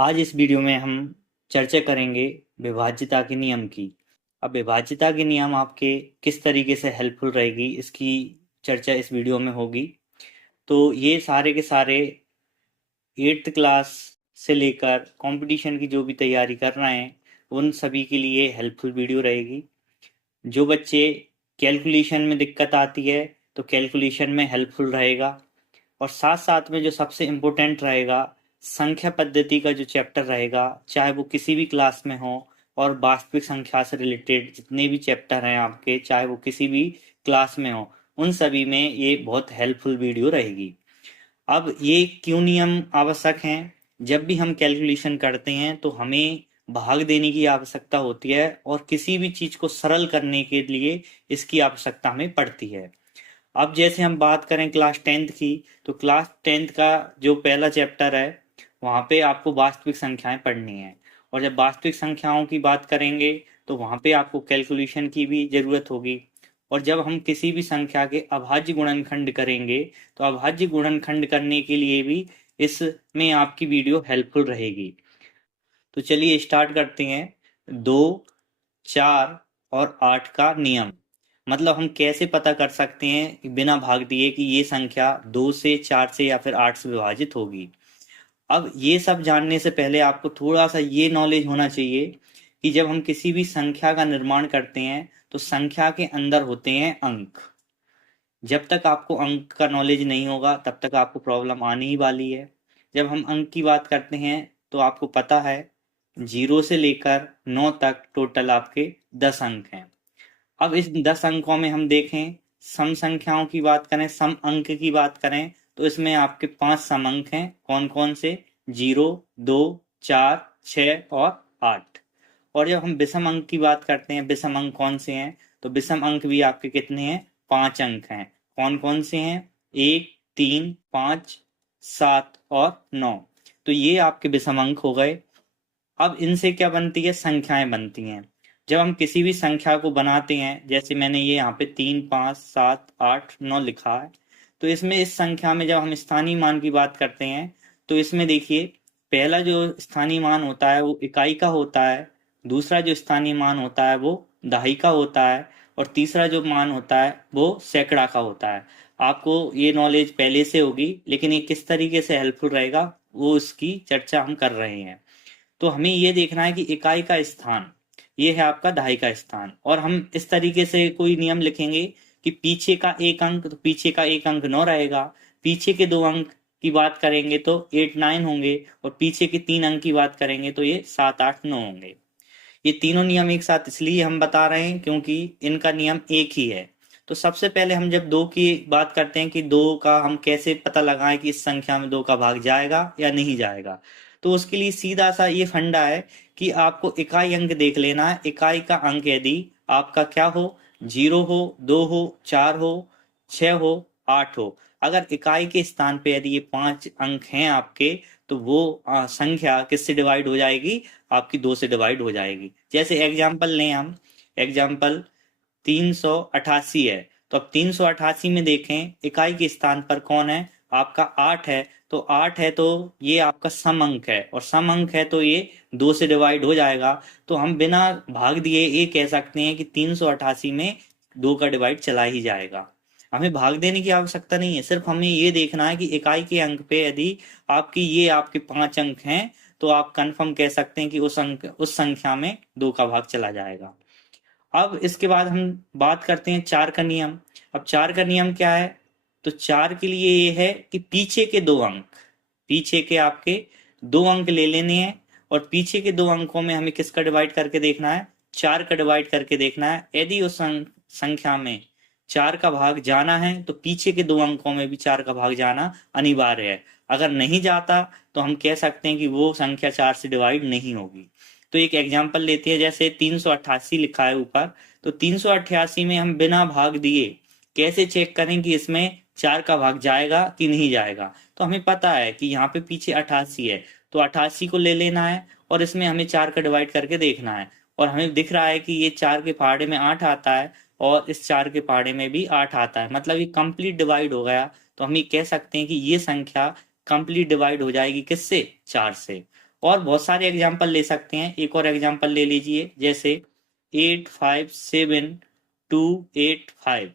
आज इस वीडियो में हम चर्चा करेंगे विभाज्यता के नियम की। अब विभाज्यता के नियम आपके किस तरीके से हेल्पफुल रहेगी, इसकी चर्चा इस वीडियो में होगी। तो ये सारे के सारे 8th क्लास से लेकर कंपटीशन की जो भी तैयारी कर रहे हैं उन सभी के लिए हेल्पफुल वीडियो रहेगी। जो बच्चे कैलकुलेशन में दिक्कत आती है तो कैलकुलेशन में हेल्पफुल रहेगा, और साथ साथ में जो सबसे इम्पोर्टेंट रहेगा, संख्या पद्धति का जो चैप्टर रहेगा, चाहे वो किसी भी क्लास में हो, और वास्तविक संख्या से रिलेटेड जितने भी चैप्टर हैं आपके, चाहे वो किसी भी क्लास में हो, उन सभी में ये बहुत हेल्पफुल वीडियो रहेगी। अब ये क्यों नियम आवश्यक हैं? जब भी हम कैलकुलेशन करते हैं तो हमें भाग देने की आवश्यकता होती है, और किसी भी चीज को सरल करने के लिए इसकी आवश्यकता हमें पड़ती है। अब जैसे हम बात करें क्लास 10th की, तो क्लास 10th का जो पहला चैप्टर है वहाँ पे आपको वास्तविक संख्याएं पढ़नी है। और जब वास्तविक संख्याओं की बात करेंगे तो वहाँ पे आपको कैलकुलेशन की भी जरूरत होगी। और जब हम किसी भी संख्या के अभाज्य गुणनखंड करेंगे तो अभाज्य गुणनखंड करने के लिए भी इसमें आपकी वीडियो हेल्पफुल रहेगी। तो चलिए स्टार्ट करते हैं। 2, 4 और 8 का नियम। मतलब हम कैसे पता कर सकते हैं बिना भाग दिए कि ये संख्या 2 से, 4 से या फिर 8 से विभाजित होगी। अब ये सब जानने से पहले आपको थोड़ा सा ये नॉलेज होना चाहिए कि जब हम किसी भी संख्या का निर्माण करते हैं तो संख्या के अंदर होते हैं अंक। जब तक आपको अंक का नॉलेज नहीं होगा तब तक आपको प्रॉब्लम आने ही वाली है। जब हम अंक की बात करते हैं तो आपको पता है 0 से लेकर 9 तक टोटल आपके 10 अंक हैं। अब इस 10 अंकों में हम देखें, सम संख्याओं की बात करें, सम अंक की बात करें, तो इसमें आपके 5 सम अंक हैं। कौन कौन से? 0, 2, 4, 6 और 8। और जब हम विषम अंक की बात करते हैं, विषम अंक कौन से हैं? तो विषम अंक भी आपके कितने हैं? 5 अंक हैं। कौन कौन से हैं? 1, 3, 5, 7 और 9। तो ये आपके विषम अंक हो गए। अब इनसे क्या बनती है? संख्याएं बनती हैं। जब हम किसी भी संख्या को बनाते हैं, जैसे मैंने ये यहाँ पे 3, 5, 7, 8, 9 लिखा है, तो इसमें इस संख्या में जब हम स्थानीय मान की बात करते हैं तो इसमें देखिए, पहला जो स्थानीय मान होता है वो इकाई का होता है, दूसरा जो स्थानीय मान होता है वो दहाई का होता है, और तीसरा जो मान होता है वो सैकड़ा का होता है। आपको ये नॉलेज पहले से होगी, लेकिन ये किस तरीके से हेल्पफुल रहेगा वो इसकी चर्चा हम कर रहे हैं। तो हमें ये देखना है कि इकाई का स्थान ये है आपका दहाई का स्थान, और हम इस तरीके से कोई नियम लिखेंगे कि पीछे का एक अंक, तो पीछे का एक अंक 9 रहेगा। पीछे के 2 अंक की बात करेंगे तो 8, 9 होंगे, और पीछे के 3 अंक की बात करेंगे तो ये 7, 8, 9 होंगे। ये तीनों नियम एक साथ इसलिए हम बता रहे हैं क्योंकि इनका नियम एक ही है। तो सबसे पहले हम जब 2 की बात करते हैं कि 2 का हम कैसे पता लगाएं कि इस संख्या में 2 का भाग जाएगा या नहीं जाएगा, तो उसके लिए सीधा सा ये फंडा है कि आपको इकाई अंक देख लेना है। इकाई का अंक यदि आपका क्या हो? 0 हो, 2 हो, 4 हो, 6 हो, 8 हो। अगर इकाई के स्थान पे यदि ये 5 अंक हैं आपके, तो वो संख्या किससे डिवाइड हो जाएगी? आपकी 2 से डिवाइड हो जाएगी। जैसे एग्जाम्पल लें हम, एग्जाम्पल 388 है, तो अब 388 में देखें इकाई के स्थान पर कौन है? आपका 8 है। तो 8 है तो ये आपका सम अंक है, और सम अंक है तो ये 2 से डिवाइड हो जाएगा। तो हम बिना भाग दिए ये कह सकते हैं कि 388 में 2 का डिवाइड चला ही जाएगा। हमें भाग देने की आवश्यकता नहीं है, सिर्फ हमें ये देखना है कि इकाई के अंक पे यदि आपके 5 अंक हैं तो आप कंफर्म कह सकते हैं कि उस संख्या में 2 का भाग चला जाएगा। अब इसके बाद हम बात करते हैं 4 का नियम। अब 4 का नियम क्या है? तो 4 के लिए ये है कि पीछे के 2 अंक, पीछे के आपके 2 अंक ले लेने हैं, और पीछे के 2 अंकों में हमें किसका डिवाइड करके देखना है? 4 का डिवाइड करके देखना है। यदि उस संख्या में 4 का भाग जाना है तो पीछे के 2 अंकों में भी 4 का भाग जाना अनिवार्य है। अगर नहीं जाता तो हम कह सकते हैं कि वो संख्या 4 से डिवाइड नहीं होगी। तो एक एग्जाम्पल लेते हैं, जैसे 388 लिखा है ऊपर, तो 388 में हम बिना भाग दिए कैसे चेक करें कि इसमें 4 का भाग जाएगा कि नहीं जाएगा? तो हमें पता है कि यहाँ पे पीछे 88 है, तो 88 को ले लेना है और इसमें हमें 4 का डिवाइड करके देखना है, और हमें दिख रहा है कि ये 4 के पहाड़े में 8 आता है, और इस 4 के पहाड़े में भी 8 आता है, मतलब ये कंप्लीट डिवाइड हो गया। तो हम ये कह सकते हैं कि ये संख्या कंप्लीट डिवाइड हो जाएगी किससे? 4 से। और बहुत सारे एग्जाम्पल ले सकते हैं। एक और एग्जाम्पल ले लीजिए, जैसे 857285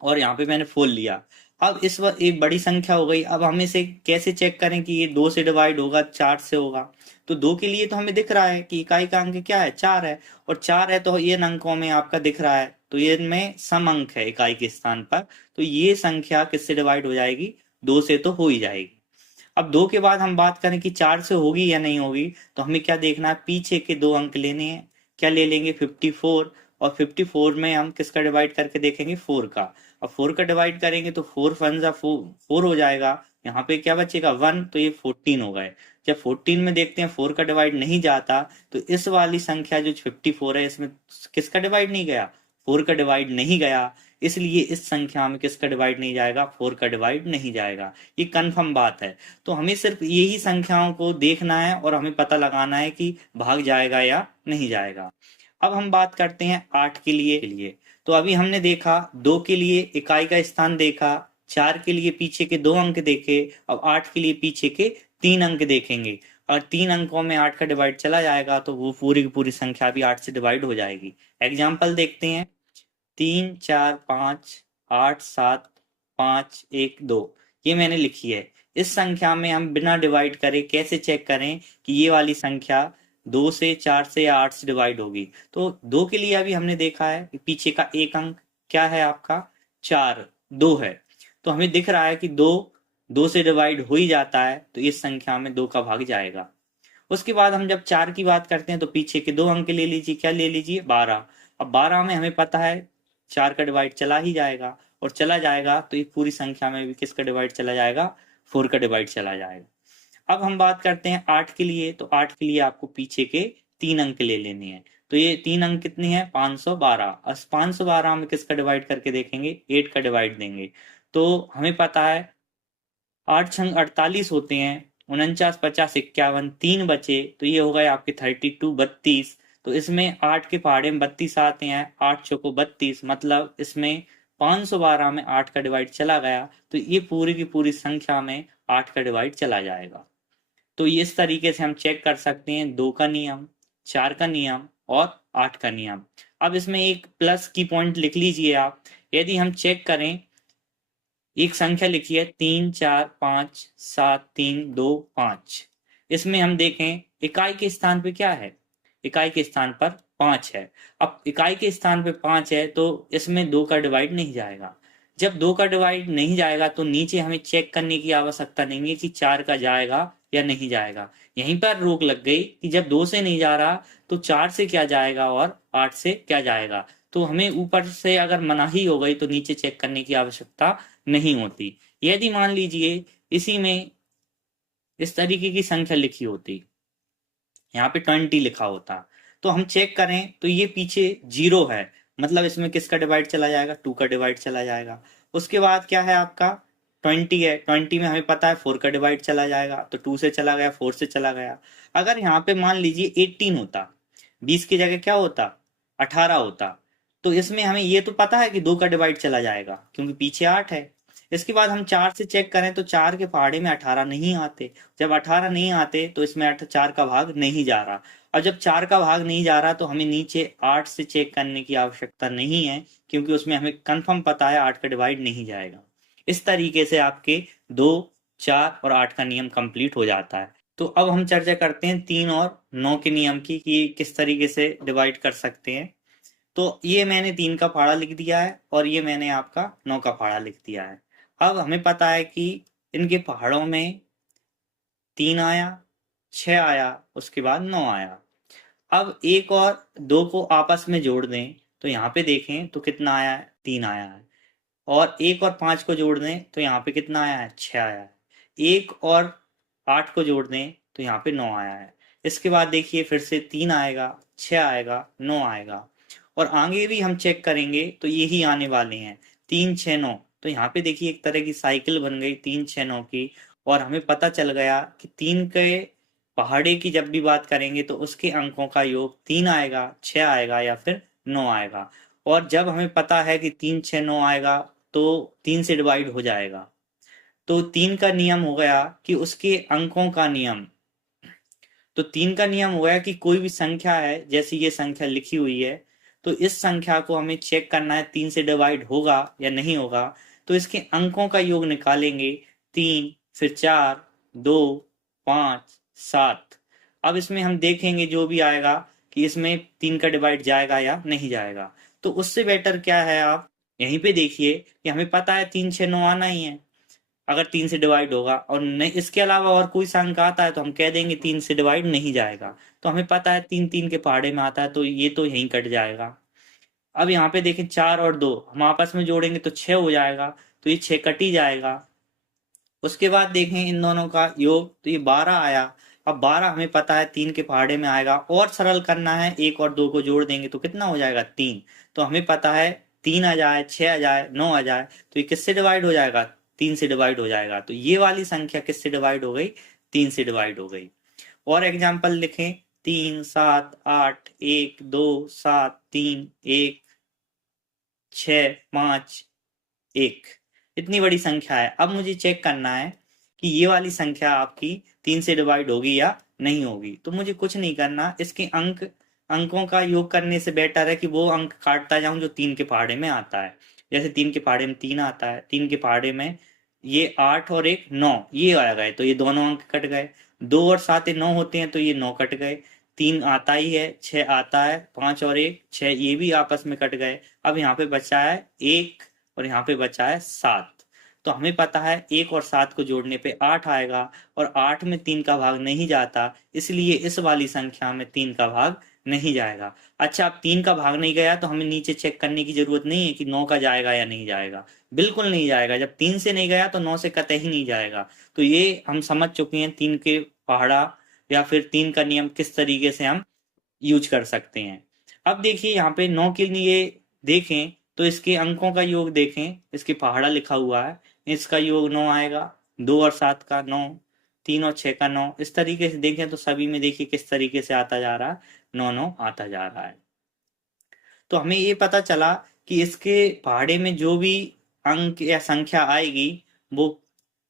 और यहाँ पे मैंने 4 लिया। अब इस वक्त एक बड़ी संख्या हो गई, अब हम इसे कैसे चेक करें कि ये 2 से डिवाइड होगा, 4 से होगा? तो 2 के लिए तो हमें दिख रहा है कि इकाई का अंक क्या है, 4 है, और 4 है तो ये अंकों में आपका दिख रहा है, तो ये इनमें सम अंक है इकाई के स्थान पर, तो ये संख्या किससे डिवाइड हो जाएगी, 2 से तो हो ही जाएगी। अब 2 के बाद हम बात करें कि 4 से होगी या नहीं होगी, तो हमें क्या देखना है, पीछे के 2 अंक लेने हैं। क्या ले लेंगे, 54, और 54 में हम किसका डिवाइड करके देखेंगे, 4 का। अब 4 का डिवाइड करेंगे तो 4 वन जा 4 हो जाएगा, यहाँ पे क्या बचेगा 1, तो ये 14 हो गए। जब 14 में देखते हैं 4 का डिवाइड नहीं जाता, तो इस वाली संख्या जो 54 है, इसमें किसका डिवाइड नहीं गया, 4 का डिवाइड नहीं गया, इसलिए इस संख्या में किसका डिवाइड नहीं जाएगा, 4 का डिवाइड नहीं जाएगा। ये कंफर्म बात है। तो हमें सिर्फ यही संख्याओं को देखना है और हमें पता लगाना है कि भाग जाएगा या नहीं जाएगा। अब हम बात करते हैं 8 के लिए। तो अभी हमने देखा 2 के लिए इकाई का स्थान देखा, 4 के लिए पीछे के 2 अंक देखे, अब 8 के लिए पीछे के 3 अंक देखेंगे, और 3 अंकों में 8 का डिवाइड चला जाएगा, तो वो पूरी की पूरी संख्या भी 8 से डिवाइड हो जाएगी। एग्जाम्पल देखते हैं, 3 4 5 8 7 5 1 2, ये मैंने लिखी है। इस संख्या में हम बिना डिवाइड करे कैसे चेक करें कि ये वाली संख्या 2 से, 4 से या 8 से डिवाइड होगी? तो 2 के लिए अभी हमने देखा है कि पीछे का एक अंक क्या है आपका, 4, 2 है, तो हमें दिख रहा है कि 2 से डिवाइड हो ही जाता है, तो इस संख्या में 2 का भाग जाएगा। उसके बाद हम जब 4 की बात करते हैं तो पीछे के 2 अंक ले लीजिए, क्या ले लीजिए, 12। अब 12 में हमें पता है 4 का डिवाइड चला ही जाएगा, और चला जाएगा तो ये पूरी संख्या में भी किसका डिवाइड चला जाएगा, 4 का डिवाइड चला जाएगा। अब हम बात करते हैं 8 के लिए, तो 8 के लिए आपको पीछे के 3 अंक ले लेने हैं, तो ये 3 अंक कितने हैं, 512। अब 512 में किसका डिवाइड करके देखेंगे, 8 का डिवाइड देंगे, तो हमें पता है 8 छंग 48 होते हैं, 49 50 51, 3 बचे, तो ये हो गए आपके 32 32। तो इसमें 8 के पहाड़े में 32 आते हैं, 8 चौको 32, मतलब इसमें 512 में 8 का डिवाइड चला गया, तो ये पूरी की पूरी संख्या में 8 का डिवाइड चला जाएगा। तो इस तरीके से हम चेक कर सकते हैं 2 का नियम, 4 का नियम और 8 का नियम। अब इसमें एक प्लस की पॉइंट लिख लीजिए आप, यदि हम चेक करें, एक संख्या लिखी है 3 4 5 7 3 2 5, इसमें हम देखें इकाई के स्थान पे क्या है, इकाई के स्थान पर 5 है। अब इकाई के स्थान पे 5 है तो इसमें 2 का डिवाइड नहीं जाएगा। जब 2 का डिवाइड नहीं जाएगा तो नीचे हमें चेक करने की आवश्यकता नहीं है कि 4 का जाएगा या नहीं जाएगा। यहीं पर रोक लग गई कि जब 2 से नहीं जा रहा तो 4 से क्या जाएगा और 8 से क्या जाएगा। तो हमें ऊपर से अगर मनाही हो गई तो नीचे चेक करने की आवश्यकता नहीं होती। यदि मान लीजिए इसी में इस तरीके की संख्या लिखी होती, यहाँ पे 20 लिखा होता, तो हम चेक करें तो ये पीछे 0 है, मतलब इसमें किसका डिवाइड चला जाएगा, 2 का डिवाइड चला जाएगा। उसके बाद क्या है आपका 20 है, 20 में हमें पता है 4 का डिवाइड चला जाएगा, तो 2 से चला गया, 4 से चला गया। अगर यहाँ पे मान लीजिए 18 होता, 20 की जगह क्या होता, 18 होता, तो इसमें हमें ये तो पता है कि 2 का डिवाइड चला जाएगा क्योंकि पीछे 8 है। इसके बाद हम 4 से चेक करें तो 4 के पहाड़े में 18 नहीं आते, जब 18 नहीं आते तो इसमें 4 का भाग नहीं जा रहा, और जब 4 का भाग नहीं जा रहा तो हमें नीचे 8 से चेक करने की आवश्यकता नहीं है, क्योंकि उसमें हमें कंफर्म पता है 8 का डिवाइड नहीं जाएगा। इस तरीके से आपके 2 4 और 8 का नियम कंप्लीट हो जाता है। तो अब हम चर्चा करते हैं 3 और 9 के नियम की कि किस तरीके से डिवाइड कर सकते हैं। तो ये मैंने 3 का फाड़ा लिख दिया है और ये मैंने आपका 9 का फाड़ा लिख दिया है। अब हमें पता है कि इनके पहाड़ों में 3 आया, 6 आया, उसके बाद 9 आया। अब 1 और 2 को आपस में जोड़ दें तो यहाँ पे देखें तो कितना आया है, 3 आया है, और 1 और 5 को जोड़ दें तो यहाँ पे कितना आया है, 6 आया है। 1 और 8 को जोड़ दें तो यहाँ पे 9 आया है। इसके बाद देखिए फिर से 3 आएगा, 6 आएगा, 9 आएगा, और आगे भी हम चेक करेंगे तो यही आने वाले हैं, 3 6 9। तो यहाँ पे देखिए एक तरह की साइकिल बन गई 3 6 9 की, और हमें पता चल गया कि 3 के पहाड़े की जब भी बात करेंगे तो उसके अंकों का योग 3 आएगा, 6 आएगा या फिर 9 आएगा। और जब हमें पता है कि 3 6 9 आएगा तो 3 से डिवाइड हो जाएगा, तो 3 का नियम हो गया कि उसके अंकों का नियम तो 3 का नियम हुआ है कि कोई भी संख्या है, जैसे ये संख्या लिखी हुई है, तो इस संख्या को हमें चेक करना है 3 से डिवाइड होगा या नहीं होगा। तो इसके अंकों का योग निकालेंगे, 3, फिर 4, 2, 5, 7। अब इसमें हम देखेंगे जो भी आएगा कि इसमें 3 का डिवाइड जाएगा या नहीं जाएगा। तो उससे बेटर क्या है, आप यहीं पे देखिए कि हमें पता है 3, 6, 9 आना ही है अगर 3 से डिवाइड होगा, और नहीं इसके अलावा और कोई अंक आता है तो हम कह देंगे 3 से डिवाइड नहीं जाएगा। तो हमें पता है 3 3 के पहाड़े में आता है, तो ये तो यहीं कट जाएगा। अब यहाँ पे देखें 4 और 2 हम आपस में जोड़ेंगे तो 6 हो जाएगा, तो ये 6 कट ही जाएगा। उसके बाद देखें इन दोनों का योग, तो ये 12 आया। अब 12 हमें पता है 3 के पहाड़े में आएगा, और सरल करना है, 1 और 2 को जोड़ देंगे तो कितना हो जाएगा, 3। तो हमें पता है 3 आ जाए, 6 आ जाए, 9 आ जाए, तो ये किससे डिवाइड हो जाएगा, 3 से डिवाइड हो जाएगा। तो ये वाली संख्या किससे डिवाइड हो गई, 3 से डिवाइड हो गई। और एग्जाम्पल लिखें, 3, 7, 8, 1, 2, 7, 3, 1, 6, 5, 1। इतनी बड़ी संख्या है। अब मुझे चेक करना है कि ये वाली संख्या आपकी 3 से डिवाइड होगी या नहीं होगी। तो मुझे कुछ नहीं करना, इसके अंकों का योग करने से बेटर है कि वो अंक काटता जाऊं जो 3 के पहाड़े में आता है। जैसे 3 के पहाड़े में 3 आता है, 3 के पहाड़े में ये 8 और 1 9, ये आ गए, तो ये दोनों अंक कट गए। 2 और 7 9 होते हैं, तो ये 9 कट गए। 3 आता ही है, 6 आता है, 5 और 1 6, ये भी आपस में कट गए। अब यहाँ पे बचा है 1 और यहाँ पे बचा है 7। तो हमें पता है 1 और 7 को जोड़ने पे 8 आएगा, और 8 में 3 का भाग नहीं जाता, इसलिए इस वाली संख्या में 3 का भाग नहीं जाएगा। अच्छा, अब 3 का भाग नहीं गया तो हमें नीचे चेक करने की जरूरत नहीं है कि 9 का जाएगा या नहीं जाएगा। बिल्कुल नहीं जाएगा, जब 3 से नहीं गया तो 9 से कतई नहीं जाएगा। तो ये हम समझ चुके हैं 3 के पहाड़ा या फिर 3 का नियम किस तरीके से हम यूज कर सकते हैं। अब देखिए यहाँ पे 9 के लिए देखें तो इसके अंकों का योग देखें, इसके पहाड़ा लिखा हुआ है, इसका योग 9 आएगा। 2 और 7 का 9, 3 और 6 का 9। इस तरीके से देखें तो सभी में देखिए किस तरीके से आता जा रहा है, 9 9 आता जा रहा है। तो हमें ये पता चला कि इसके पहाड़े में जो भी अंक या संख्या आएगी, वो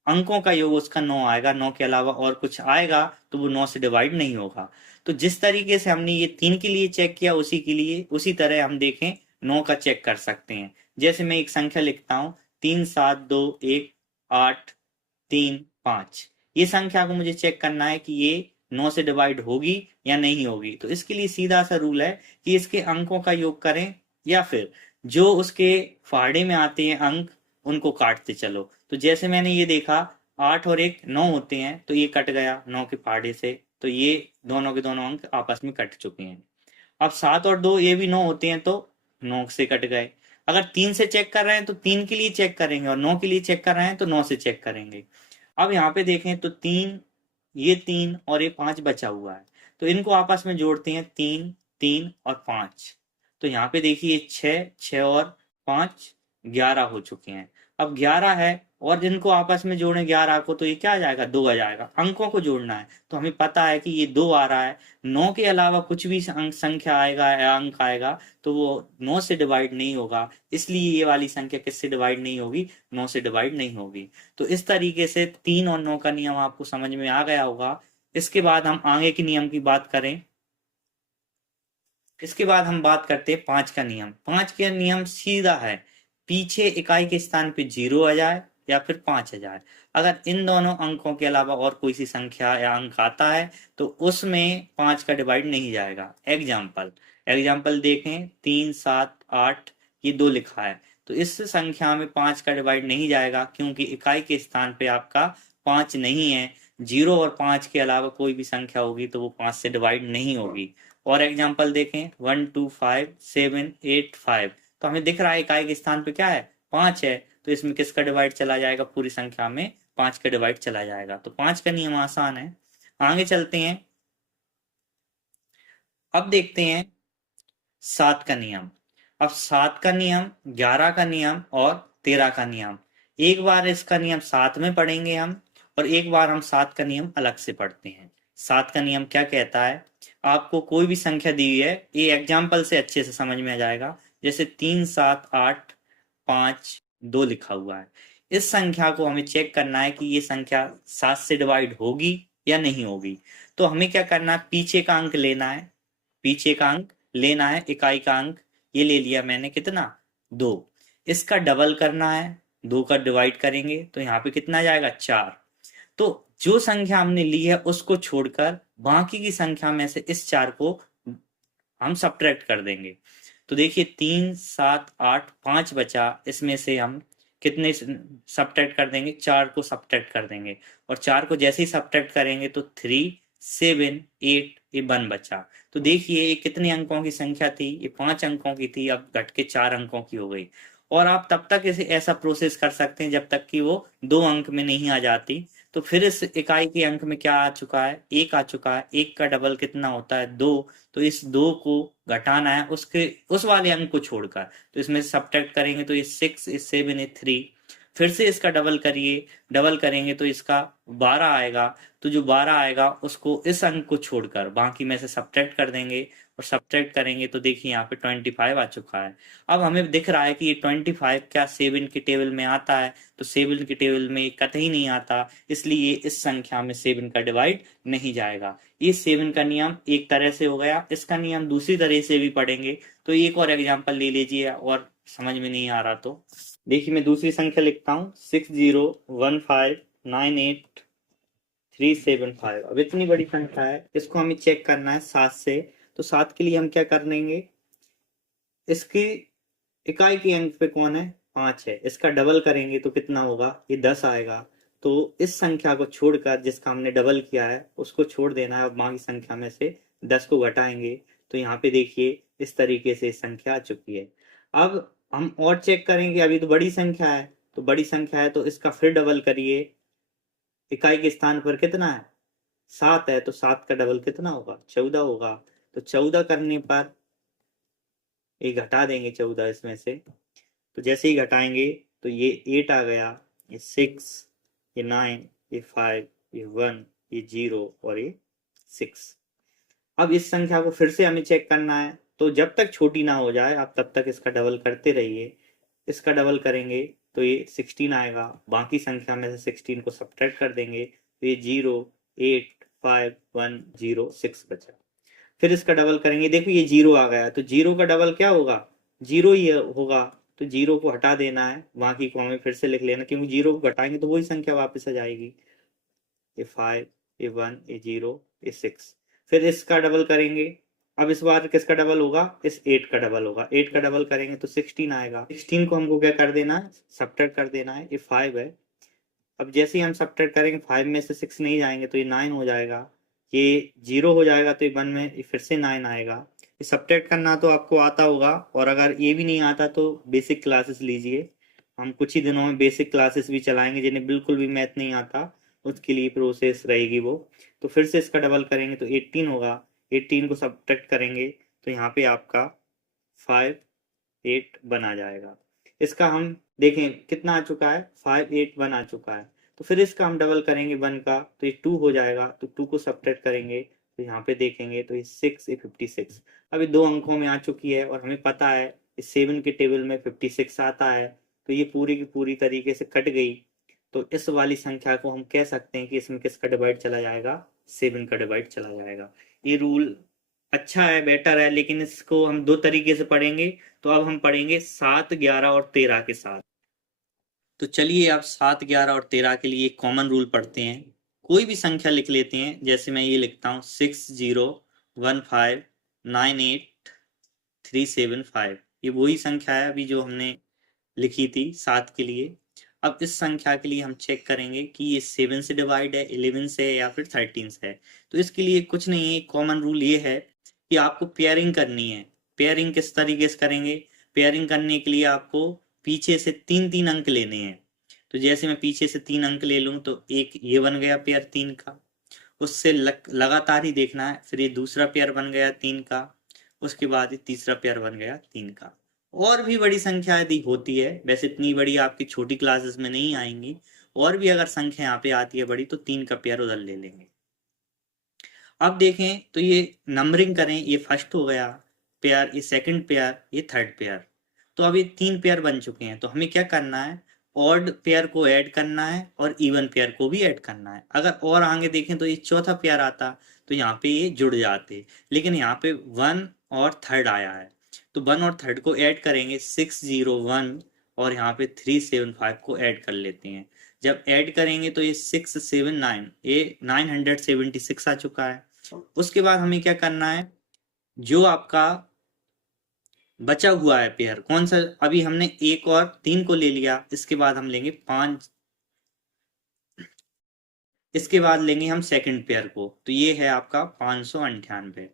अंकों का योग उसका 9 आएगा। 9 के अलावा और कुछ आएगा तो वो 9 से डिवाइड नहीं होगा। तो जिस तरीके से हमने ये 3 के लिए चेक किया, उसी के लिए उसी तरह हम देखें 9 का चेक कर सकते हैं। जैसे मैं एक संख्या लिखता हूँ, 3, 7, 2, 1, 8, 3, 5। ये संख्या को मुझे चेक करना है कि ये 9 से डिवाइड होगी या नहीं होगी। तो इसके लिए सीधा सा रूल है कि इसके अंकों का योग करें, या फिर जो उसके फाड़े में आते हैं अंक, उनको काटते चलो। तो जैसे मैंने ये देखा, 8 और 1 9 होते हैं, तो ये कट गया 9 के फाड़े से, तो ये दोनों के दोनों अंक आपस में कट चुके हैं। अब 7 और 2 ये भी 9 होते हैं, तो 9 से कट गए। अगर 3 से चेक कर रहे हैं तो 3 के लिए चेक करेंगे, और 9 के लिए चेक कर रहे हैं तो 9 से चेक करेंगे। अब यहाँ पे देखें तो 3, ये 3 और ये 5 बचा हुआ है, तो इनको आपस में जोड़ते हैं, 3 3 और 5। तो यहाँ पे देखिए 6 6 और 5 11 हो चुके हैं। अब 11 है, और जिनको आपस में जोड़े 11 को, तो ये क्या आ जाएगा, 2 आ जाएगा। अंकों को जोड़ना है तो हमें पता है कि ये 2 आ रहा है। 9 के अलावा कुछ भी संख्या आएगा या अंक आएगा तो वो 9 से डिवाइड नहीं होगा, इसलिए ये वाली संख्या किससे डिवाइड नहीं होगी, 9 से डिवाइड नहीं होगी। तो इस तरीके से 3 और 9 का नियम आपको समझ में आ गया होगा। इसके बाद हम आगे के नियम की बात करें। इसके बाद हम बात करते हैं 5 का नियम। 5 का नियम सीधा है, पीछे इकाई के स्थान पे 0 आ जाए या फिर 5 आ जाए। अगर इन दोनों अंकों के अलावा और कोई सी संख्या या अंक आता है तो उसमें 5 का डिवाइड नहीं जाएगा। एग्जाम्पल एग्जाम्पल देखें, 3, 7, 8, ये 2 लिखा है, तो इस संख्या में 5 का डिवाइड नहीं जाएगा, क्योंकि इकाई के स्थान पे आपका 5 नहीं है। 0 और 5 के अलावा कोई भी संख्या होगी तो वो 5 से डिवाइड नहीं होगी। और एग्जाम्पल देखें, 1, 2, 5, 7, 8, 5, तो हमें दिख रहा है इकाई के स्थान पे क्या है, 5 है, तो इसमें किसका डिवाइड चला जाएगा, पूरी संख्या में 5 का डिवाइड चला जाएगा। तो 5 का नियम आसान है। आगे चलते हैं, अब देखते हैं 7 का नियम। अब 7 का नियम, 11 का नियम और 13 का नियम, एक बार इसका नियम साथ में पढ़ेंगे हम, और एक बार हम 7 का नियम अलग से पढ़ते हैं। 7 का नियम क्या कहता है, आपको कोई भी संख्या दी हुई है, ये एग्जाम्पल से अच्छे से समझ में आ जाएगा। जैसे 3, 7, 8, 5, 2 लिखा हुआ है, इस संख्या को हमें चेक करना है कि ये संख्या 7 से डिवाइड होगी या नहीं होगी। तो हमें क्या करना है, पीछे का अंक लेना है, पीछे का अंक लेना है, इकाई का अंक ये ले लिया मैंने, कितना 2। इसका डबल करना है, 2 का डिवाइड करेंगे तो यहाँ पे कितना जाएगा 4। तो जो संख्या हमने ली है उसको छोड़कर बाकी की संख्या में से इस 4 को हम सब्ट्रैक्ट कर देंगे। तो देखिए 3 7 8 5 बचा, इसमें से हम कितने सब्ट्रैक्ट कर देंगे, 4 को सब्ट्रैक्ट कर देंगे। और 4 को जैसे ही सब्ट्रैक्ट करेंगे तो 3 7 8 ये 1 बचा। तो देखिए ये कितने अंकों की संख्या थी, ये 5 अंकों की थी, अब घट के 4 अंकों की हो गई। और आप तब तक इसे ऐसा प्रोसेस कर सकते हैं जब तक कि वो 2 अंक में नहीं आ जाती। तो फिर इस इकाई के अंक में क्या आ चुका है, 1 आ चुका है। 1 का डबल कितना होता है 2। तो इस 2 को घटाना है उसके उस वाले अंक को छोड़कर, तो इसमें से सब्ट्रैक्ट करेंगे तो ये 6 ये 7 ये 3। फिर से इसका डबल करिए, डबल करेंगे तो इसका 12 आएगा। तो जो 12 आएगा उसको इस अंक को छोड़कर बाकी में से सब्ट्रैक्ट कर देंगे, और सब्ट्रैक्ट करेंगे तो देखिए यहाँ पे 25 आ चुका है। अब हमें दिख रहा है कि ये 25 क्या 7 की टेबल में आता है, तो 7 की टेबल में कतई नहीं आता, इसलिए इस संख्या में 7 का डिवाइड नहीं जाएगा। ये 7 का नियम एक तरह से हो गया, इसका नियम दूसरी तरह से भी पढ़ेंगे। तो एक और एग्जांपल ले लीजिए, और समझ में नहीं आ रहा तो देखिए मैं दूसरी संख्या लिखता हूँ 60159837 अब इतनी बड़ी संख्या है, इसको हमें चेक करना है 7 से। तो 7 के लिए हम क्या कर लेंगे, इसकी इकाई के अंक पे कौन है 5 है, इसका डबल करेंगे तो कितना होगा, ये 10 आएगा। तो इस संख्या को छोड़कर जिसका हमने डबल किया है उसको छोड़ देना है, अब बाकी संख्या में से 10 को घटाएंगे तो यहाँ पे देखिए इस तरीके से संख्या आ चुकी है। अब हम और चेक करेंगे, अभी तो बड़ी संख्या है, तो बड़ी संख्या है तो इसका फिर डबल करिए। इकाई के स्थान पर कितना है 7 है, तो 7 का डबल कितना होगा 14 होगा। तो 14 करने पर ये घटा देंगे 14 इसमें से, तो जैसे ही घटाएंगे तो ये 8 आ गया, ये 6 ये 9 ये 5 ये 1 ये 0 और ये 6। अब इस संख्या को फिर से हमें चेक करना है, तो जब तक छोटी ना हो जाए आप तब तक इसका डबल करते रहिए। इसका डबल करेंगे तो ये 16 आएगा, बाकी संख्या में से 16 को सब्ट्रैक्ट कर देंगे तो ये 0 8 5 1 0 6 बचा। फिर इसका डबल करेंगे, देखो ये 0 आ गया, तो 0 का डबल क्या होगा 0 ही होगा। तो 0 को हटा देना है, बाकी को हमें फिर से लिख लेना, क्योंकि 0 को घटाएंगे तो वही संख्या वापस आ जाएगी। ये 5 ये 1 ये 0 ये 6। फिर इसका डबल करेंगे, अब इस बार किसका डबल होगा, इस 8 का डबल होगा। 8 का डबल करेंगे तो 16 आएगा, 16 को हमको क्या कर देना है सब्ट्रैक्ट कर देना है। ये 5 है, अब जैसे ही हम सब्ट्रैक्ट करेंगे 5 में से 6 नहीं जाएंगे तो ये 9 हो जाएगा। ये 0 हो जाएगा तो ये 1 में फिर से 9 आएगा। ये सब्ट्रैक्ट करना तो आपको आता होगा, और अगर ये भी नहीं आता तो बेसिक क्लासेस लीजिए। हम कुछ ही दिनों में बेसिक क्लासेस भी चलाएंगे, जिन्हें बिल्कुल भी मैथ नहीं आता उसके लिए प्रोसेस रहेगी वो। तो फिर से इसका डबल करेंगे तो 18 होगा, 18 को सब्ट्रैक्ट करेंगे तो यहाँ पे आपका 5 8 1 आ जाएगा। इसका हम देखें कितना आ चुका है 5 8 1 आ चुका है। तो फिर इसका हम डबल करेंगे 1 का तो ये 2 हो जाएगा, तो 2 को सब्ट्रैक्ट करेंगे तो यहाँ पे देखेंगे तो ये 6 ये 56। अब ये 2 अंकों में आ चुकी है, और हमें पता है इस 7 के टेबल में 56 आता है, तो ये पूरी की पूरी तरीके से कट गई। तो इस वाली संख्या को हम कह सकते हैं कि इसमें किसका डिवाइड चला जाएगा 7 का डिवाइड चला जाएगा। ये रूल अच्छा है, बेटर है, लेकिन इसको हम 2 तरीके से पढ़ेंगे। तो अब हम पढ़ेंगे 7 11 और 13 के साथ। तो चलिए अब 7 11 और 13 के लिए कॉमन रूल पढ़ते हैं। कोई भी संख्या लिख लेते हैं, जैसे मैं ये लिखता हूँ 60159837 ये वही संख्या है अभी जो हमने लिखी थी 7 के लिए। अब इस संख्या के लिए हम चेक करेंगे कि ये 7 से डिवाइड है, 11 से है या फिर 13 से है। तो इसके लिए कुछ नहीं है, कॉमन रूल ये है कि आपको पेयरिंग करनी है। पेयरिंग किस तरीके से करेंगे, पेयरिंग करने के लिए आपको पीछे से 3 अंक लेने हैं। तो जैसे मैं पीछे से 3 अंक ले लूं तो एक ये बन गया पेयर 3 का, उससे लगातार ही देखना है। फिर ये दूसरा पेयर बन गया 3 का, उसके बाद ये तीसरा पेयर बन गया 3 का। और भी बड़ी संख्या यदि होती है, वैसे इतनी बड़ी आपकी छोटी क्लासेस में नहीं आएंगी, और भी अगर संख्या यहाँ पे आती है बड़ी तो 3 का पेयर उधर ले लेंगे। अब देखें तो ये नंबरिंग करें, ये फर्स्ट हो गया पेयर, ये सेकंड पेयर, ये थर्ड पेयर। तो अब ये 3 पेयर बन चुके हैं, तो हमें क्या करना है ऑड पेयर को ऐड करना है और इवन पेयर को भी ऐड करना है। अगर और आगे देखें तो ये चौथा पेयर आता, तो यहाँ पे ये जुड़ जाते, लेकिन यहाँ पे 1 और 3rd आया है, तो 1 और 3rd को ऐड करेंगे 601 और यहाँ पे 375 को ऐड कर लेते हैं। जब ऐड करेंगे तो ये 679, ये 976 आ चुका है। उसके बाद हमें क्या करना है, जो आपका बचा हुआ है पेयर कौन सा, अभी हमने 1 और 3 को ले लिया, इसके बाद हम लेंगे 5, इसके बाद लेंगे हम सेकंड पेयर को, तो ये है आपका 598।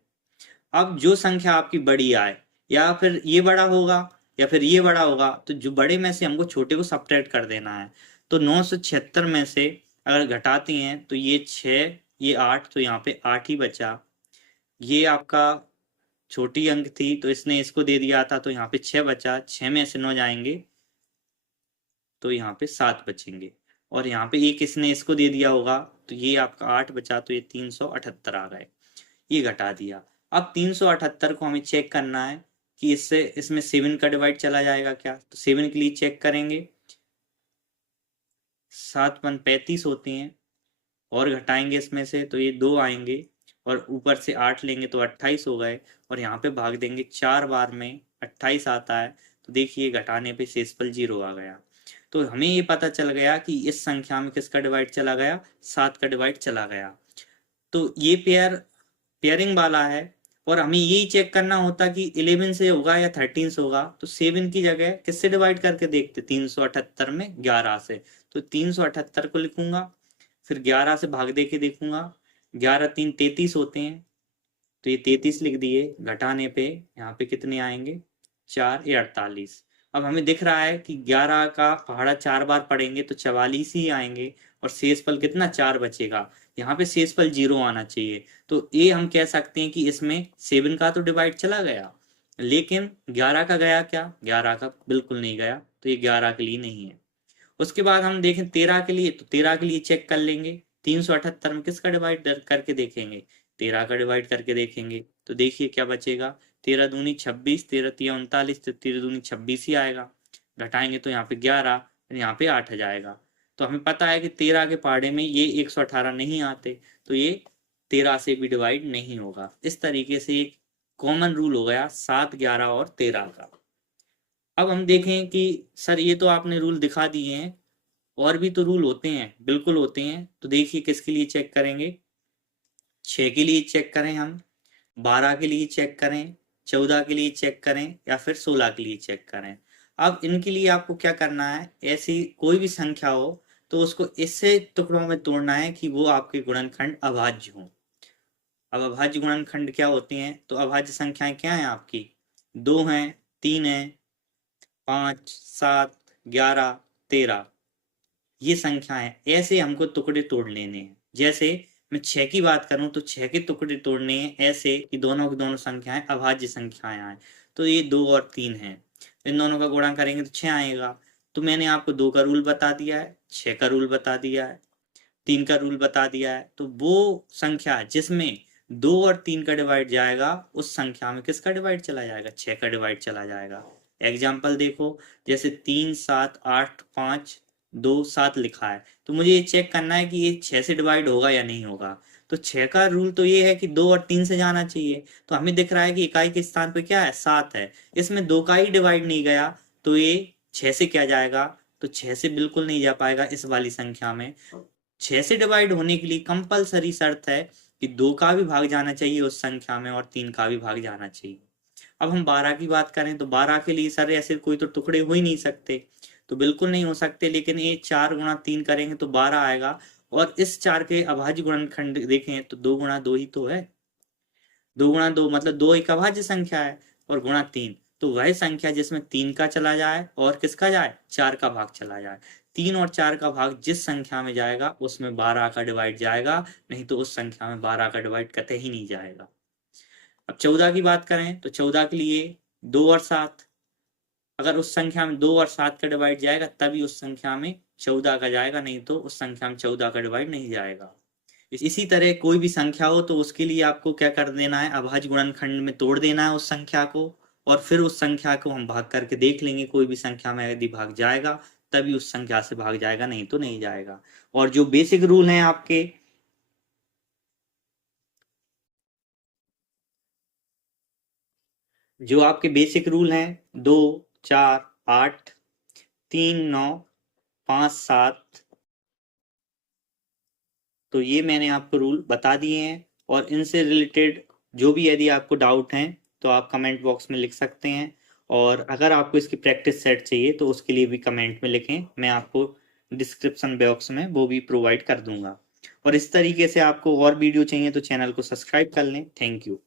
अब जो संख्या आपकी बड़ी आए, या फिर ये बड़ा होगा या फिर ये बड़ा होगा, तो जो बड़े में से हमको छोटे को सब्ट्रैक्ट कर देना है। तो 976 में से अगर घटाते हैं तो ये 6, ये 8, तो यहाँ पे 8 ही बचा। ये आपका छोटी अंक थी तो इसने इसको दे दिया था, तो यहाँ पे 6 बचा, 6 में से 9 जाएंगे तो यहाँ पे 7 बचेंगे, और यहाँ पे एक इसने इसको दे दिया होगा तो ये आपका 8 बचा, तो ये 378 आ गए, ये घटा दिया। अब 378 को हमें चेक करना है कि इससे इसमें 7 का डिवाइड चला जाएगा क्या, तो 7 के लिए चेक करेंगे, 7 1 35 होते हैं, और घटाएंगे इसमें से तो ये 2 आएंगे, और ऊपर से 8 लेंगे तो 28 हो गए, और यहाँ पे भाग देंगे 4 बार में 28 आता है, तो देखिए घटाने पे शेषफल 0 आ गया। तो हमें ये पता चल गया कि इस संख्या में किसका डिवाइड चला गया, 7 का डिवाइड चला गया। तो ये पेयरिंग वाला है, और हमें यही चेक करना होता कि 11 से होगा या 13 से होगा, तो 7 की जगह किससे डिवाइड करके देखते, 378 में 11 से, तो 378 को लिखूंगा, फिर 11 से भाग दे के देखूंगा, 11 3 33 होते हैं, तो ये 33 लिख दिए, घटाने पे यहाँ पे कितने आएंगे, 4 ये 48। अब हमें दिख रहा है कि 11 का पहाड़ा 4 बार पढ़ेंगे तो 44 ही आएंगे, और शेषफल कितना 4 बचेगा, यहाँ पे शेषफल 0 आना चाहिए। तो ये हम कह सकते हैं कि इसमें 7 का तो डिवाइड चला गया, लेकिन 11 का गया क्या, 11 का बिल्कुल नहीं गया, तो ये 11 के लिए नहीं है। उसके बाद हम देखें 13 के लिए, तो 13 के लिए चेक कर लेंगे, 378 में किसका डिवाइड करके देखेंगे, 13 का डिवाइड करके देखेंगे, तो देखिए क्या बचेगा, 13 दूनी 26, 13 तिया 39, तो 13 दूनी 26 ही आएगा, घटाएंगे तो यहाँ पे 11, यहाँ पे 8 आ जाएगा। तो हमें पता है कि 13 के पहाड़े में ये 118 नहीं आते, तो ये 13 से भी डिवाइड नहीं होगा। इस तरीके से एक कॉमन रूल हो गया 7, 11 और 13 का। अब हम देखें कि सर ये तो आपने रूल दिखा दिए हैं, और भी तो रूल होते हैं, बिल्कुल होते हैं, तो देखिए किसके लिए चेक करेंगे, 6 के लिए चेक करें हम, 12 के लिए चेक करें, 14 के लिए चेक करें, या फिर 16 के लिए चेक करें। अब इनके लिए आपको क्या करना है, ऐसी कोई भी संख्या हो तो उसको इससे टुकड़ों में तोड़ना है कि वो आपके गुणनखंड अभाज्य हों। अब अभाज्य गुणनखंड क्या होते हैं, तो अभाज्य संख्याएं क्या हैं आपकी, 2 हैं, 3 है, 5 7 11 13, ये संख्याएं, ऐसे हमको टुकड़े तोड़ लेने हैं। जैसे मैं 6 की बात करूं तो 6 के टुकड़े तोड़ने हैं ऐसे कि दोनों की दोनों संख्याएं अभाज्य संख्याएं आए, तो ये 2 और 3 हैं, इन दोनों का गुणा करेंगे तो 6 आएगा। तो मैंने आपको 2 का रूल बता दिया है, 6 का रूल बता दिया है, 3 का रूल बता दिया है, तो वो संख्या जिसमें 2 और 3 का डिवाइड जाएगा, उस संख्या में किसका डिवाइड चला जाएगा, 6 का डिवाइड चला जाएगा। एग्जाम्पल देखो, जैसे 3 7 8 5 2 7 लिखा है, तो मुझे ये चेक करना है कि ये 6 से डिवाइड होगा या नहीं होगा। तो 6 का रूल तो ये है कि 2 और 3 से जाना चाहिए, तो हमें दिख रहा है कि इकाई के स्थान पे क्या है, 7 है, इसमें 2 का ही डिवाइड नहीं गया, तो ये 6 से क्या जाएगा, तो 6 से बिल्कुल नहीं जा पाएगा इस वाली संख्या में। 6 से डिवाइड होने के लिए कंपलसरी शर्त है कि 2 का भी भाग जाना चाहिए उस संख्या में, और 3 का भी भाग जाना चाहिए। अब हम 12 की बात करें तो 12 के लिए सर ऐसे कोई तो टुकड़े हो ही नहीं सकते, तो बिल्कुल नहीं हो सकते, लेकिन ये 4 गुणा 3 करेंगे तो 12 आएगा, और इस 4 के अभाज्य गुणनखंड देखें तो 2 गुणा 2 ही तो है, 2 गुणा 2 मतलब 2 एक अभाज्य संख्या है, और गुणा 3 तो वह संख्या जिसमें 3 का चला जाए और किसका जाए, 4 का भाग चला जाए। 3 और 4 का भाग जिस संख्या में जाएगा उसमें 12 का डिवाइड जाएगा, नहीं तो उस संख्या में 12 का डिवाइड कतई ही नहीं जाएगा। अब 14 की बात करें तो 14 के लिए 2 और 7, अगर उस संख्या में 2 और 7 का डिवाइड जाएगा तभी उस संख्या में 14 का जाएगा, नहीं तो उस संख्या में 14 का डिवाइड नहीं जाएगा। इसी तरह कोई भी संख्या हो तो उसके लिए आपको क्या कर देना है, अभाज्य गुणनखंड में तोड़ देना है उस संख्या को, और फिर उस संख्या को हम भाग करके देख लेंगे, कोई भी संख्या में यदि भाग जाएगा तभी उस संख्या से भाग जाएगा, नहीं तो नहीं जाएगा। और जो बेसिक रूल हैं आपके, जो आपके बेसिक रूल हैं 2, 4, 8, 3, 9, 5, 7, तो ये मैंने आपको रूल बता दिए हैं। और इनसे रिलेटेड जो भी यदि आपको डाउट हैं तो आप कमेंट बॉक्स में लिख सकते हैं। और अगर आपको इसकी प्रैक्टिस सेट चाहिए तो उसके लिए भी कमेंट में लिखें, मैं आपको डिस्क्रिप्शन बॉक्स में वो भी प्रोवाइड कर दूंगा। और इस तरीके से आपको और वीडियो चाहिए तो चैनल को सब्सक्राइब कर लें। Thank you.